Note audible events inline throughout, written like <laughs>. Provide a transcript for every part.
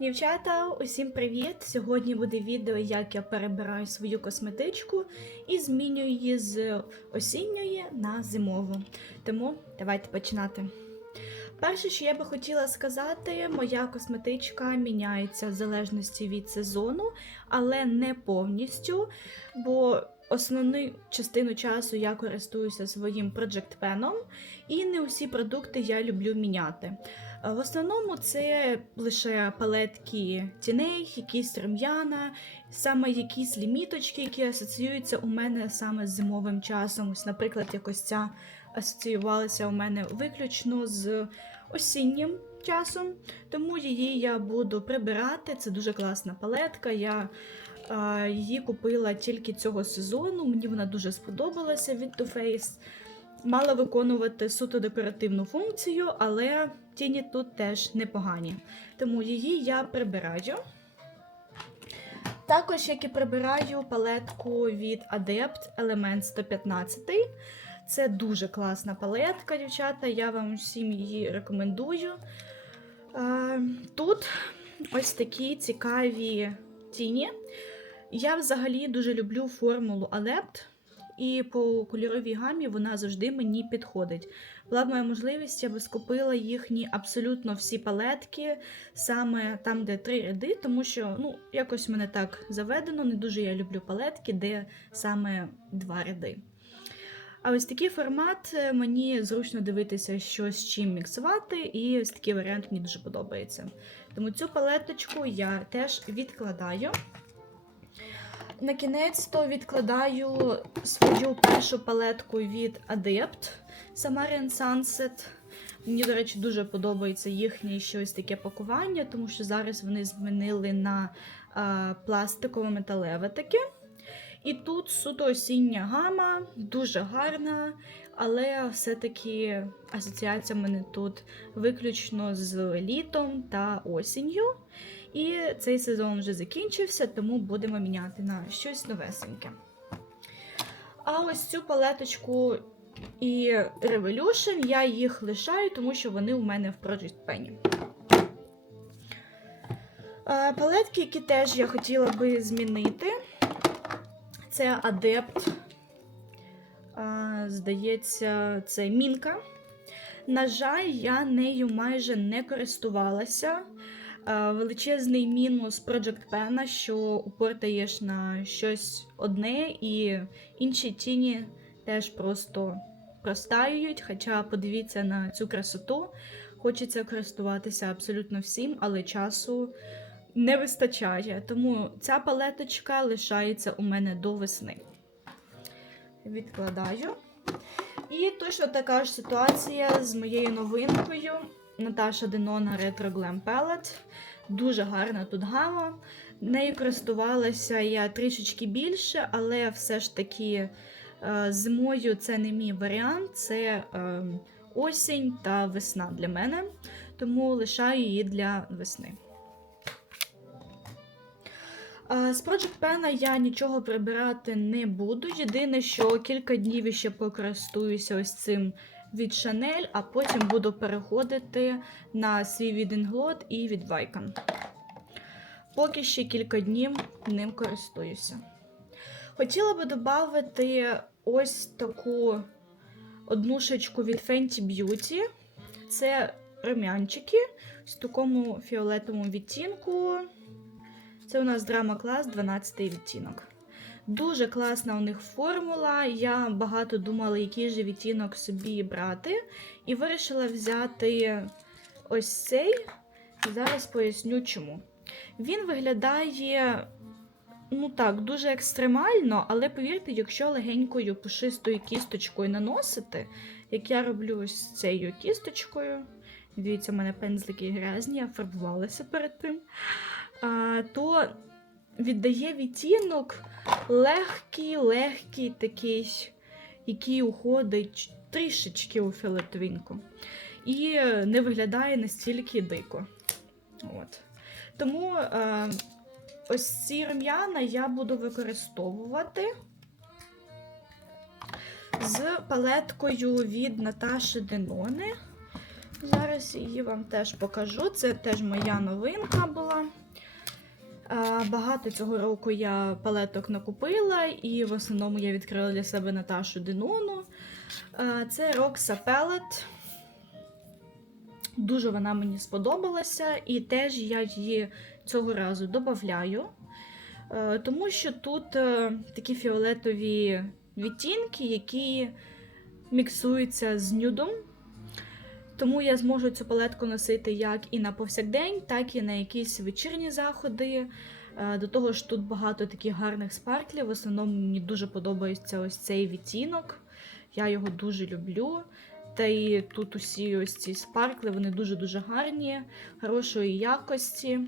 Дівчата, усім привіт! Сьогодні буде відео, як я перебираю свою косметичку і змінюю її з осінньої на зимову. Тому давайте починати. Перше, що я би хотіла сказати, моя косметичка міняється в залежності від сезону, але не повністю, бо основну частину часу я користуюся своїм Project Pen, і не усі продукти я люблю міняти. В основному це лише палетки тіней, якісь рум'яна, саме якісь ліміточки, які асоціюються у мене саме з зимовим часом. Ось, наприклад, якось ця асоціювалася у мене виключно з осіннім часом, тому її я буду прибирати. Це дуже класна палетка. Я е, її купила тільки цього сезону. Мені вона дуже сподобалася від Too Faced. Мала виконувати суто декоративну функцію, але тіні тут теж непогані. Тому її я прибираю. Також, як і прибираю палетку від Adept Element 115. Це дуже класна палетка, дівчата. Я вам всім її рекомендую. Е, Тут ось такі цікаві тіні. Я взагалі дуже люблю формулу Adept. І по кольоровій гамі вона завжди мені підходить. Була б моя можливість, я би скупила їхні абсолютно всі палетки, саме там, де три ряди, тому що ну, якось мене так заведено. Не дуже я люблю палетки, де саме два ряди. А ось такий формат е, мені зручно дивитися, що з чим міксувати, і ось такий варіант мені дуже подобається. Тому цю палеточку я теж відкладаю. На кінець то відкладаю свою першу палетку від Adept Samarian Sunset. Мені, до речі, дуже подобається їхнє щось таке пакування, тому що зараз вони змінили на а, пластикове металеве таке. І тут суто осіння гама, дуже гарна, але все-таки асоціація мене тут виключно з літом та осінню. І цей сезон вже закінчився, тому будемо міняти на щось новесеньке. А ось цю палеточку і Revolution я їх лишаю, тому що вони у мене в Project Pen. Е, Палетки, які теж я хотіла би змінити, це. Е, Здається, це Мінка. На жаль, я нею майже не користувалася. Е, Величезний мінус Project Pen, що упортаєш на щось одне, і інші тіні теж просто простаюють. Хоча подивіться на цю красоту. Хочеться користуватися абсолютно всім, але часу не вистачає. Тому ця палеточка лишається у мене до весни. Відкладаю. І точно така ж ситуація з моєю новинкою. Наташа Денона Retro Glam Palette. Дуже гарна тут гама. Нею користувалася я трішечки більше, але все ж таки е, зимою це не мій варіант, це е, осінь та весна для мене. Тому лишаю її для весни. Е, З Project Pen я нічого прибирати не буду. Єдине, що кілька днів ще покористуюся ось цим від Chanel, а потім буду переходити на свій від Inglot і від Vican. Поки ще кілька днів ним користуюся. Хотіла би додати ось таку однушечку від Fenty Beauty. Це рум'янчики в такому фіолетовому відтінку. Це у нас Drama Class 12 відтінок. Дуже класна у них формула. Я багато думала, який же відтінок собі брати. І вирішила взяти ось цей. Зараз поясню чому. Він виглядає, ну так, дуже екстремально, але повірте, якщо легенькою пушистою кісточкою наносити, як я роблю ось цією кісточкою. Дивіться, у мене пензлики грязні, я фарбувалася перед тим. То віддає відтінок легкий, легкий такий, який уходить трішечки у фіолетовинку. І не виглядає настільки дико. От. Тому е, ось ці рум'яна я буду використовувати з палеткою від Наташі Денони. Зараз її вам теж покажу. Це теж моя новинка була. Багато цього року я палеток накупила, і в основному я відкрила для себе Наташу Денону. Це Roxa Palette. Дуже вона мені сподобалася, і теж я її цього разу додаю. Е, Тому що тут е, такі фіолетові відтінки, які міксуються з нюдом. Тому я зможу цю палетку носити як і на повсякдень, так і на якісь вечірні заходи. Е, До того ж, тут багато таких гарних спарклів. В основному мені дуже подобається ось цей відтінок. Я його дуже люблю. Та і тут усі ось ці спаркли, вони дуже-дуже гарні, хорошої якості.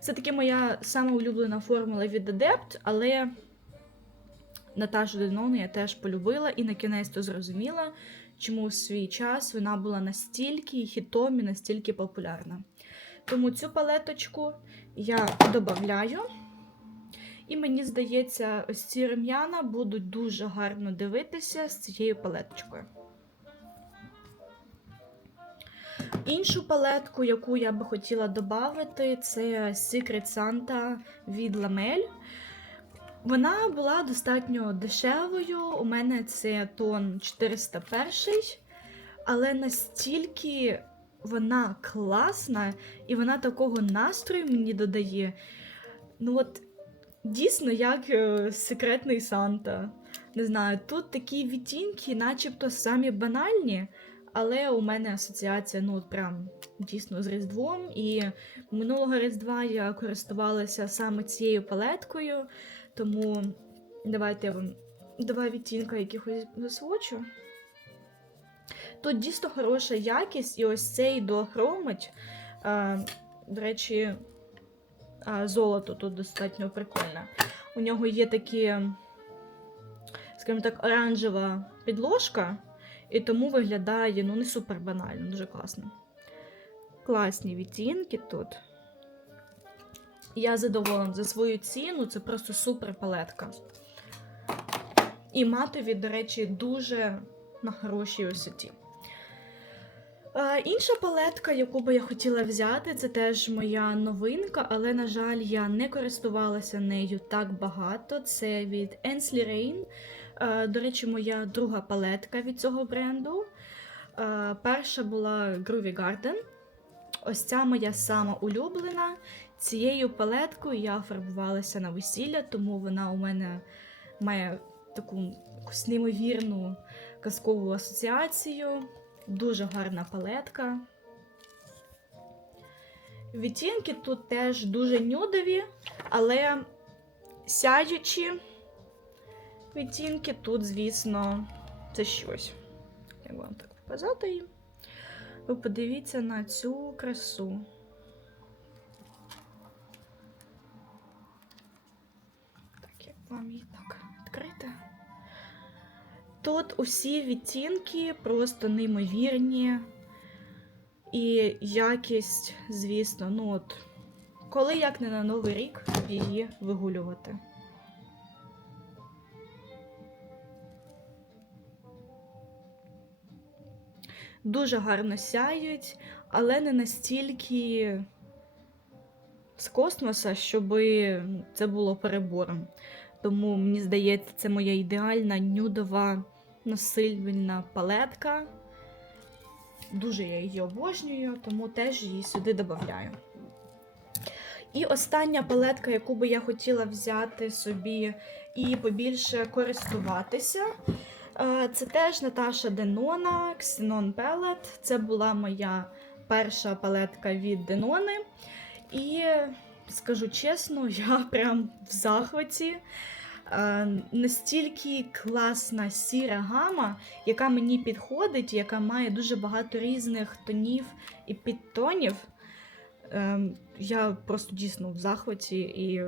Це таки моя сама улюблена формула від Adept, але Наташу Денону я теж полюбила і на кінець то зрозуміла, чому в свій час вона була настільки хітом і настільки популярна. Тому цю палеточку я додаю. І мені здається, ось ці рум'яна будуть дуже гарно дивитися з цією палеточкою. Іншу палетку, яку я би хотіла додати, це Secret Santa від Lamel. Вона була достатньо дешевою. У мене це тон 401, але настільки вона класна і вона такого настрою мені додає. Ну от дійсно, як е, секретний Санта. Не знаю, тут такі відтінки, начебто самі банальні, але у мене асоціація, ну, прям дійсно з Різдвом. І минулого Різдва я користувалася саме цією палеткою, тому давайте я вам два відтінка якихось засвочу. Тут дійсно хороша якість, і ось цей доохромить. А, до речі, золото тут достатньо прикольне. У нього є такі, скажімо так, оранжева підложка, і тому виглядає ну, не супер банально, дуже класно. Класні відтінки тут. Я задоволена за свою ціну, це просто супер палетка. І матові, до речі, дуже на хорошій висоті. Інша палетка, яку би я хотіла взяти, це теж моя новинка, але, на жаль, я не користувалася нею так багато. Це від Ensley Rain. До речі, моя друга палетка від цього бренду. Перша була Groovy Garden. Ось ця моя сама улюблена. Цією палеткою я фарбувалася на весілля, тому вона у мене має таку якусь неймовірну казкову асоціацію. Дуже гарна палетка. Відтінки тут теж дуже нюдові, але сяючі відтінки тут, звісно, це щось. Як вам так показати? Ви подивіться на цю красу. Так відкрити? Тут усі відтінки просто неймовірні. І якість, звісно, ну от, коли як не на Новий рік її вигулювати. Дуже гарно сяють, але не настільки з космоса, щоб це було перебором. Тому мені здається, це моя ідеальна нюдова насильна палетка. Дуже я її обожнюю, тому теж її сюди додаю. І остання палетка, яку би я хотіла взяти собі і побільше користуватися. е, Це теж Наташа Денона Xenon Palette. Це була моя перша палетка від Денони. І скажу чесно, <laughs> я прям в захваті. Е, Настільки класна сіра гама, яка мені підходить, яка має дуже багато різних тонів і підтонів. Ем, Я просто дійсно в захваті і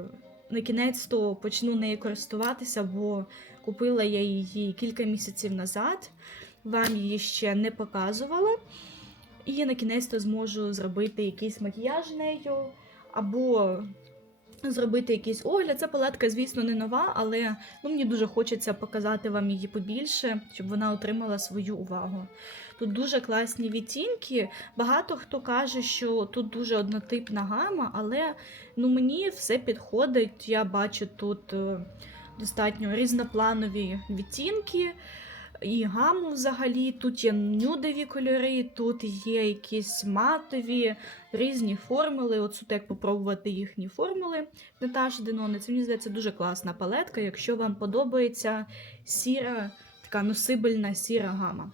на кінець то почну нею користуватися, бо купила я її кілька місяців назад. Вам її ще не показувала. І на кінець то зможу зробити якийсь макіяж нею, або зробити якийсь огляд. Ця палетка, звісно, не нова, але ну, мені дуже хочеться показати вам її побільше, щоб вона отримала свою увагу. Тут дуже класні відтінки. Багато хто каже, що тут дуже однотипна гама, але ну, мені все підходить. Я бачу тут е, достатньо різнопланові відтінки. І гаму взагалі, тут є нюдові кольори, тут є якісь матові, різні формули. От тут як попробувати їхні формули Наташі Денони. Це мені здається дуже класна палетка, якщо вам подобається сіра, така носибельна сіра гама.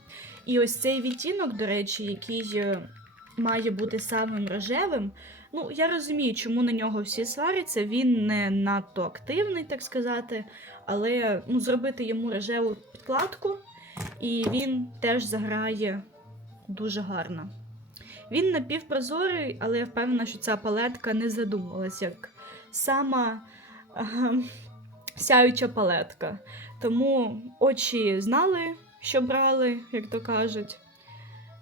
І ось цей відтінок, до речі, який е, має бути самим рожевим. Ну, я розумію, чому на нього всі сваряться. Він не надто активний, так сказати, але ну, зробити йому рожеву підкладку, і він теж заграє дуже гарно. Він напівпрозорий, але я впевнена, що ця палетка не задумалась як сама е, сяюча палетка. Тому очі знали, що брали, як то кажуть.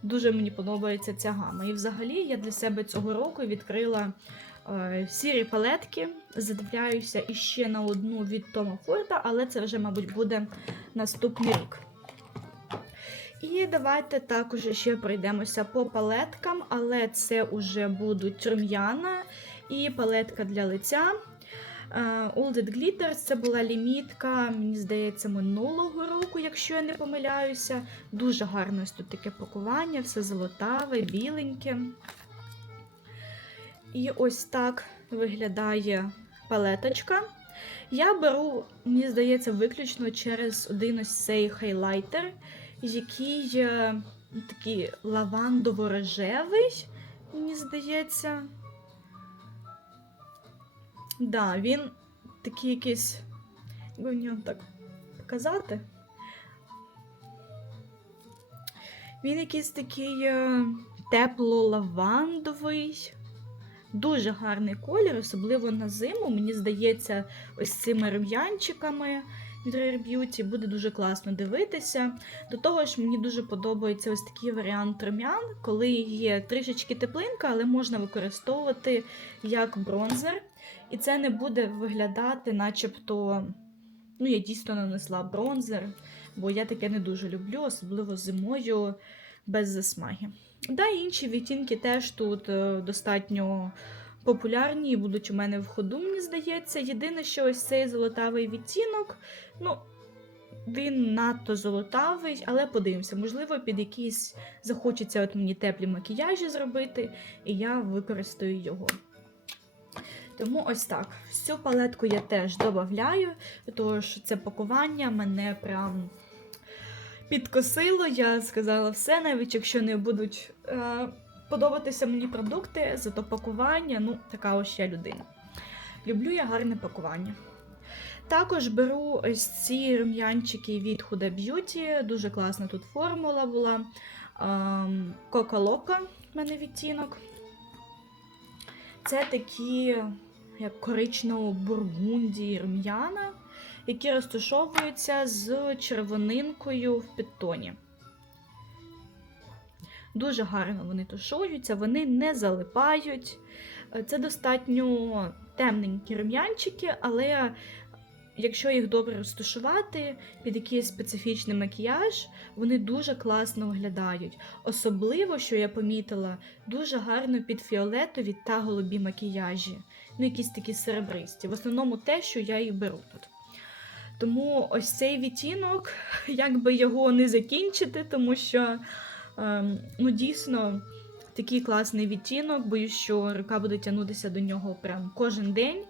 Дуже мені подобається ця гама. І взагалі я для себе цього року відкрила сірі палетки. Задивляюся іще на одну від Тома Форда, але це вже, мабуть, буде наступний рік. І давайте також ще пройдемося по палеткам, але це вже будуть рум'яна і палетка для лиця. Е, All That Glitters це була лімітка, мені здається, минулого року, якщо я не помиляюся. Дуже гарне ось тут таке пакування, все золотаве, біленьке. І ось так виглядає палеточка. Я беру, мені здається, виключно через один ось цей хайлайтер, який е, такий лавандово-рожевий, мені здається. Да, він такий якийсь. Як би нього так показати. Він якийсь такий е, тепло-лавандовий. Дуже гарний колір, особливо на зиму. Мені здається, ось цими рум'янчиками від Rare Beauty буде дуже класно дивитися. До того ж, мені дуже подобається ось такий варіант рум'ян, коли є трішечки теплинка, але можна використовувати як бронзер. І це не буде виглядати, начебто, ну, я дійсно нанесла бронзер, бо я таке не дуже люблю, особливо зимою без засмаги. Да, і інші відтінки теж тут е, достатньо популярні і будуть у мене в ходу, мені здається. Єдине, що ось цей золотавий відтінок, ну, він надто золотавий, але подивимося, можливо, під якийсь захочеться от мені теплі макіяжі зробити, і я використаю його. Тому ось так. Всю палетку я теж додаю, тому що це пакування мене прям підкосило. Я сказала все, навіть якщо не будуть е, подобатися мені продукти, зато пакування, ну, така ось я людина. Люблю я гарне пакування. Також беру ось ці рум'янчики від Huda Beauty. Дуже класна тут формула була. Кока Лока в мене відтінок. Це такі як коричнево бургунді рум'яна, які розташовуються з червонинкою в підтоні. Дуже гарно вони тушуються, вони не залипають. Це достатньо темненькі рум'янчики, але якщо їх добре розташувати під якийсь специфічний макіяж, вони дуже класно виглядають. Особливо, що я помітила, дуже гарно під фіолетові та голубі макіяжі. Ну, якісь такі серебристі. В основному те, що я і беру тут. Тому ось цей відтінок, <laughs> як би його не закінчити, тому що ем, ну, дійсно такий класний відтінок, боюсь, що рука буде тягнутися до нього прям кожен день.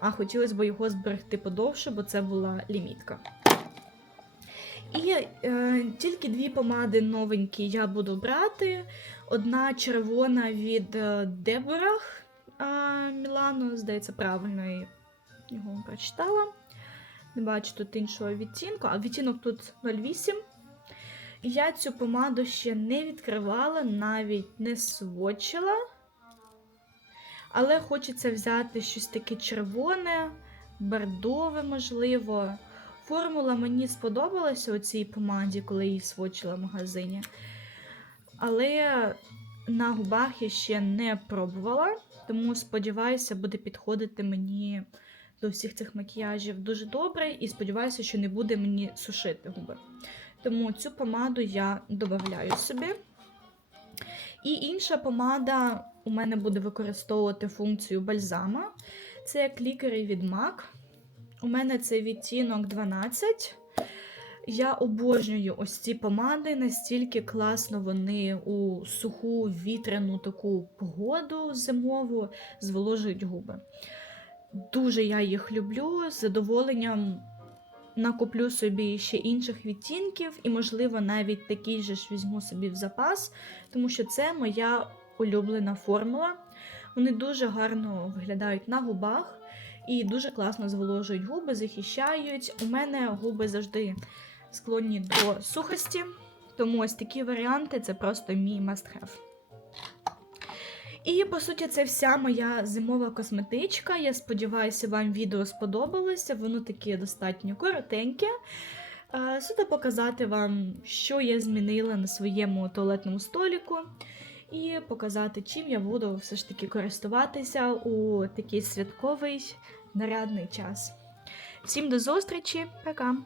А хотілося б його зберегти подовше, бо це була лімітка. І е, тільки дві помади новенькі я буду брати. Одна червона від Деборах Мілану, здається, правильно я його прочитала. Не бачу тут іншого відтінку, а відтінок тут 08. Я цю помаду ще не відкривала, навіть не свочила. Але хочеться взяти щось таке червоне, бордове, можливо. Формула мені сподобалася у цій помаді, коли її свочила в магазині. Але на губах я ще не пробувала. Тому сподіваюся, буде підходити мені до всіх цих макіяжів дуже добре, і сподіваюся, що не буде мені сушити губи. Тому цю помаду я додаю собі. І інша помада у мене буде використовувати функцію бальзама. Це як лікарі від MAC. У мене це відтінок 12. Я обожнюю ось ці помади, настільки класно вони у суху вітряну таку погоду зимову зволожують губи. Дуже я їх люблю, з задоволенням накуплю собі ще інших відтінків, і, можливо, навіть такий же ж візьму собі в запас, тому що це моя улюблена формула. Вони дуже гарно виглядають на губах і дуже класно зволожують губи, захищають. У мене губи завжди склонні до сухості, тому ось такі варіанти це просто мій must have. І по суті, це вся моя зимова косметичка. Я сподіваюся, вам відео сподобалося. Воно таке достатньо коротеньке. Е, Суто показати вам, що я змінила на своєму туалетному століку, і показати, чим я буду все ж таки користуватися у такий святковий нарядний час. Всім до зустрічі, пока!